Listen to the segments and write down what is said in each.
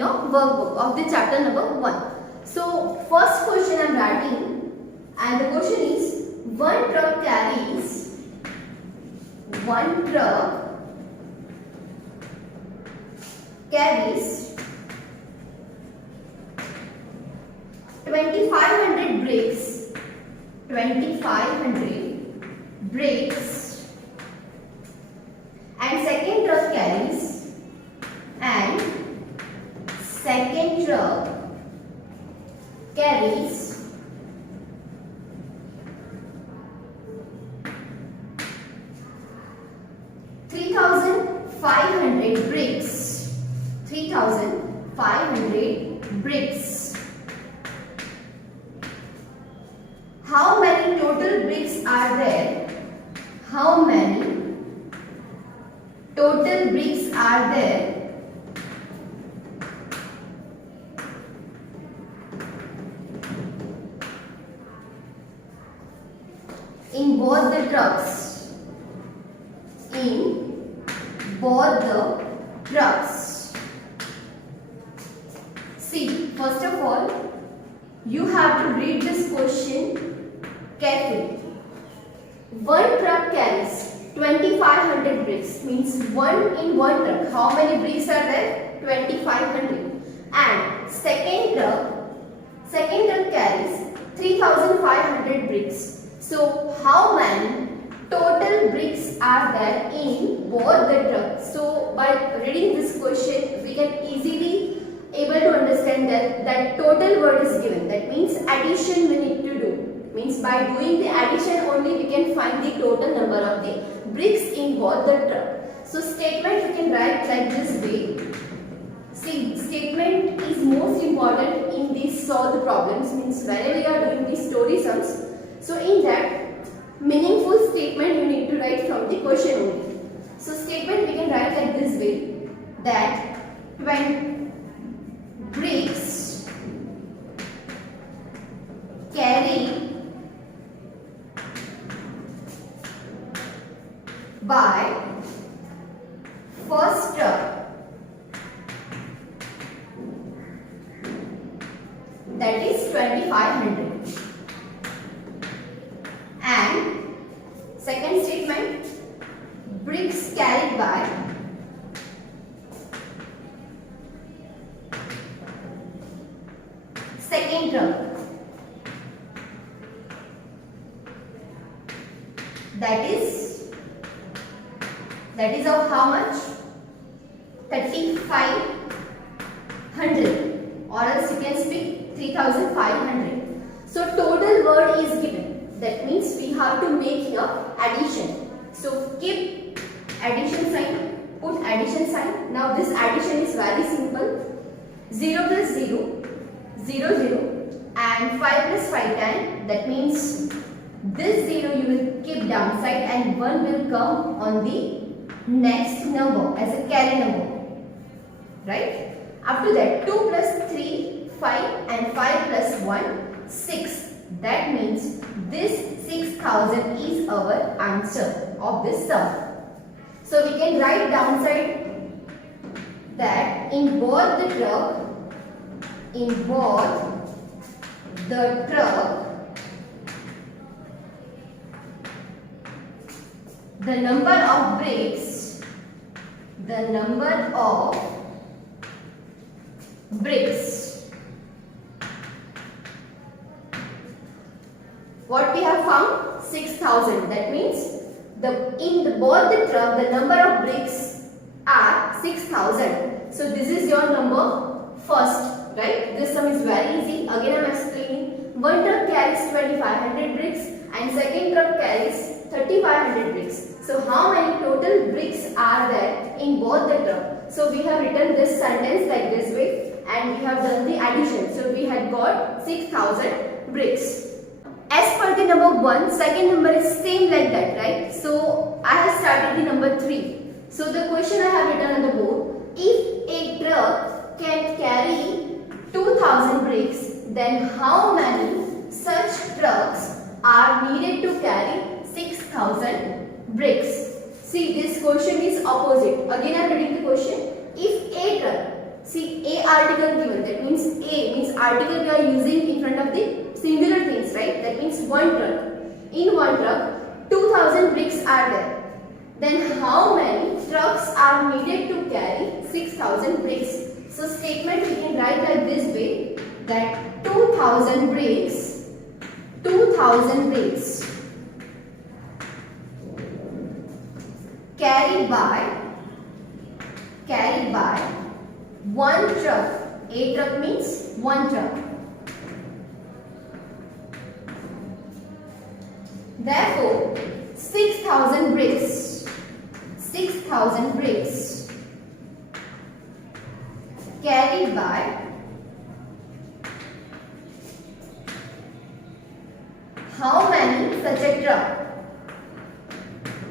your workbook of the chapter number 1. So first question I am writing, and the question is one truck carries 2500 bricks, and second truck carries 3500 bricks. How many total bricks are there? How many total bricks are there in both the trucks? See, first of all, you have to read this question carefully. One truck carries 2500 bricks, means one in one truck. How many bricks are there? 2500. And second truck carries 3500 bricks. So how many total bricks are there in both the trucks? So by reading this question, we can easily able to understand that total word is given. That means addition we need to do. Means by doing the addition only we can find the total number of the bricks in both the truck. So statement we can write like this way. See, statement is most important in these solve the problems. Means whenever you are doing these story sums, so in that meaningful statement you need to write from the question only. So statement we can write like this way, that when bricks carried by first truck, that is 2500, and second statement, bricks carried by second truck, that is of how much? 3500, or else you can speak 3500. So total word is given. That means we have to make here addition. So keep addition sign, put addition sign. Now this addition is very simple. 0 plus 0, 0, 0, and 5 plus 5, 10. That means this 0 you will keep downside and 1 will come on the next number as a carry number. Right? After that 2 plus 3, 5, and 5 plus 1, 6. That means this 6000 is our answer of this sum. So we can write downside that in both the truck, the number of bricks what we have found? 6000. That means both the truck the number of bricks are 6000. So this is your number first, right? This sum is very easy. Again I am explaining. One truck carries 2500 bricks and second truck carries 3500 bricks. So how many total bricks are there in both the truck? So we have written this sentence like this way, and we have done the addition. So we had got 6000 bricks. As per the number 1, second number is same like that, right? So I have started the number 3. So the question I have written on the board, if a truck can carry 2000 bricks, then how many such trucks are needed to carry 6000 bricks? See, this question is opposite. Again I am reading the question. If a truck, see A article given. That means A means article we are using in front of the singular things, right? That means one truck. In one truck, 2000 bricks are there. Then how many trucks are needed to carry 6000 bricks? So statement we can write like this way, that 2000 bricks carried by one truck. A truck means one truck. Therefore, 6000 bricks carried by how many such a truck?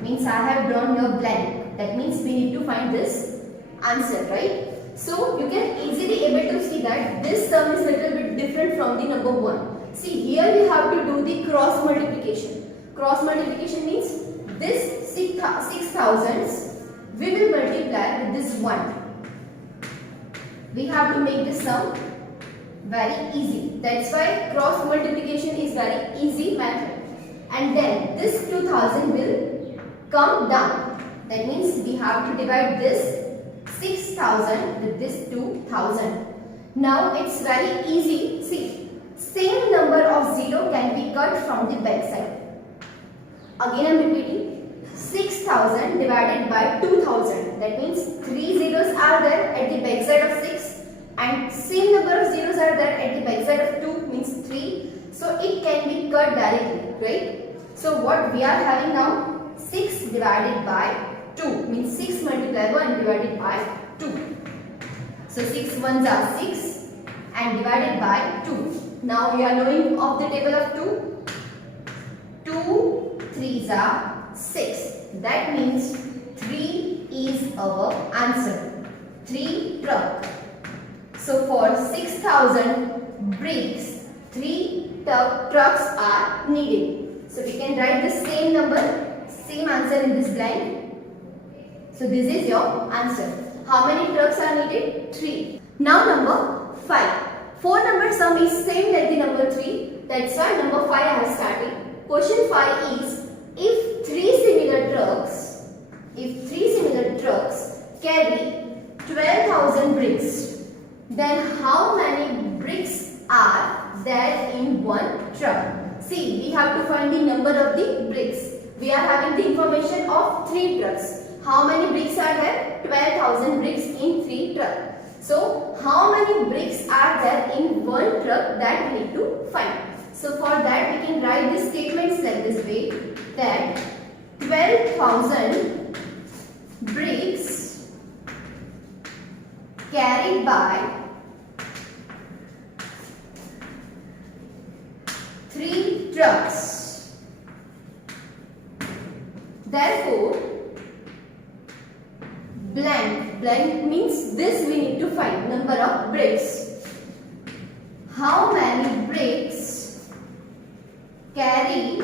Means I have drawn your blank. That means we need to find this answer, right? So you can easily able to see that this sum is little bit different from the number 1. See, here we have to do the cross multiplication. Cross multiplication means this 6000s we will multiply with this 1. We have to make this sum very easy. That's why cross multiplication is very easy method. And then this 2000 will come down. That means we have to divide this 6000 with this 2000. Now it's very easy. See, same number of 0 can be cut from the back side. Again I am repeating, 6000 divided by 2000. That means 3 zeros are there at the back side of 6 and same number of zeros are there at the back side of 2 means 3. So it can be cut directly, right? So what we are having now, 6 divided by 2 means 6 multiplied 1 divided by 2. So 6 ones are 6 and divided by 2. Now we are knowing of the table of 2. 2 3s are 6. That means 3 is our answer. 3 truck. So for 6000 bricks, 3 trucks are needed. So we can write the same number, same answer in this blank. So this is your answer. How many trucks are needed? 3. Now number 5. 4 number sum is same like the number 3. That's why number 5 I have started. Question 5 is, if three similar trucks carry 12,000 bricks, then how many bricks are there in one truck? See, we have to find the number of the bricks. We are having the information of 3 trucks. How many bricks are there? 12,000 bricks in 3 trucks. So, how many bricks are there in one truck that we need to find? So, for that we can write this statements like this way, that 12,000 bricks carried by 3 trucks. Therefore, blank means this we need to find number of bricks. How many bricks carried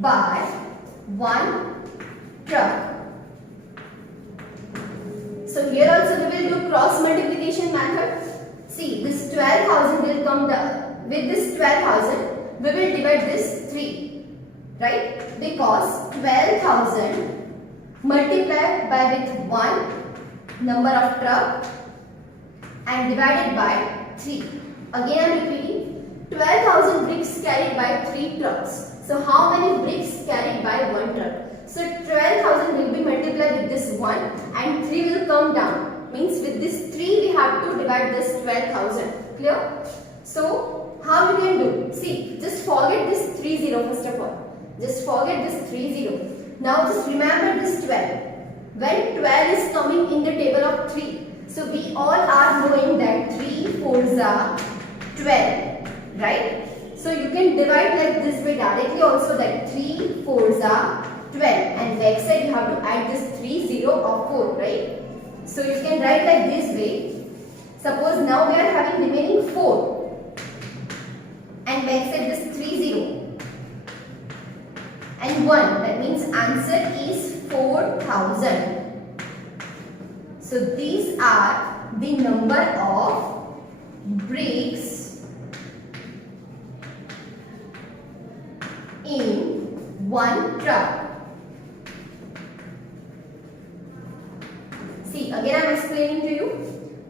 by one truck? So here also we will do cross multiplication method. See, this 12,000 will come down. With this 12,000 we will divide this 3, right? Because 12,000 multiplied by with 1 number of truck and divided by 3. Again I am repeating, 12,000 bricks carried by 3 trucks. So how many bricks carried by 1 truck? So 12,000 will be multiplied with this 1 and 3 will come down. Means with this 3 we have to divide this 12,000. Clear? So how we can do? See, just forget this 30 first of all. Just forget this 30. Now just remember this 12. When 12 is coming in the table of 3. So we all are knowing that 3 4s are 12. Right? So you can divide like this way directly also, that 3 4s are 12. And back side you have to add this 30 of 4. Right? So you can write like this way. Suppose now we are having remaining 4. And back side this 30. And 1, that means answer is 4,000. So these are the number of bricks in one truck. See, again I am explaining to you.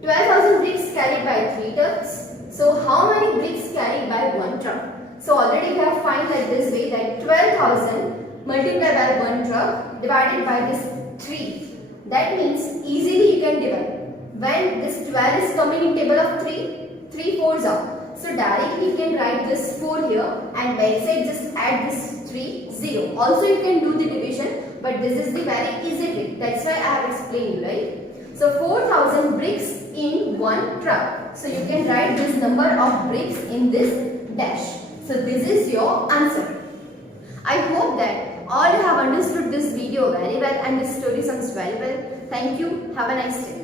12,000 bricks carried by 3 trucks. So how many bricks carried by one truck? So already we have find like this way, that 12,000 multiplied by one truck divided by this 3. That means easily you can divide. When this 12 is coming in table of 3, 3 4s are. So directly you can write this 4 here, and by side just add this 3, 0. Also you can do the division, but this is the very easy trick. That's why I have explained you, right? So 4,000 bricks in one truck. So you can write this number of bricks in this dash. So this is your answer. I hope that all you have understood this video very well and this story sounds very well. Thank you. Have a nice day.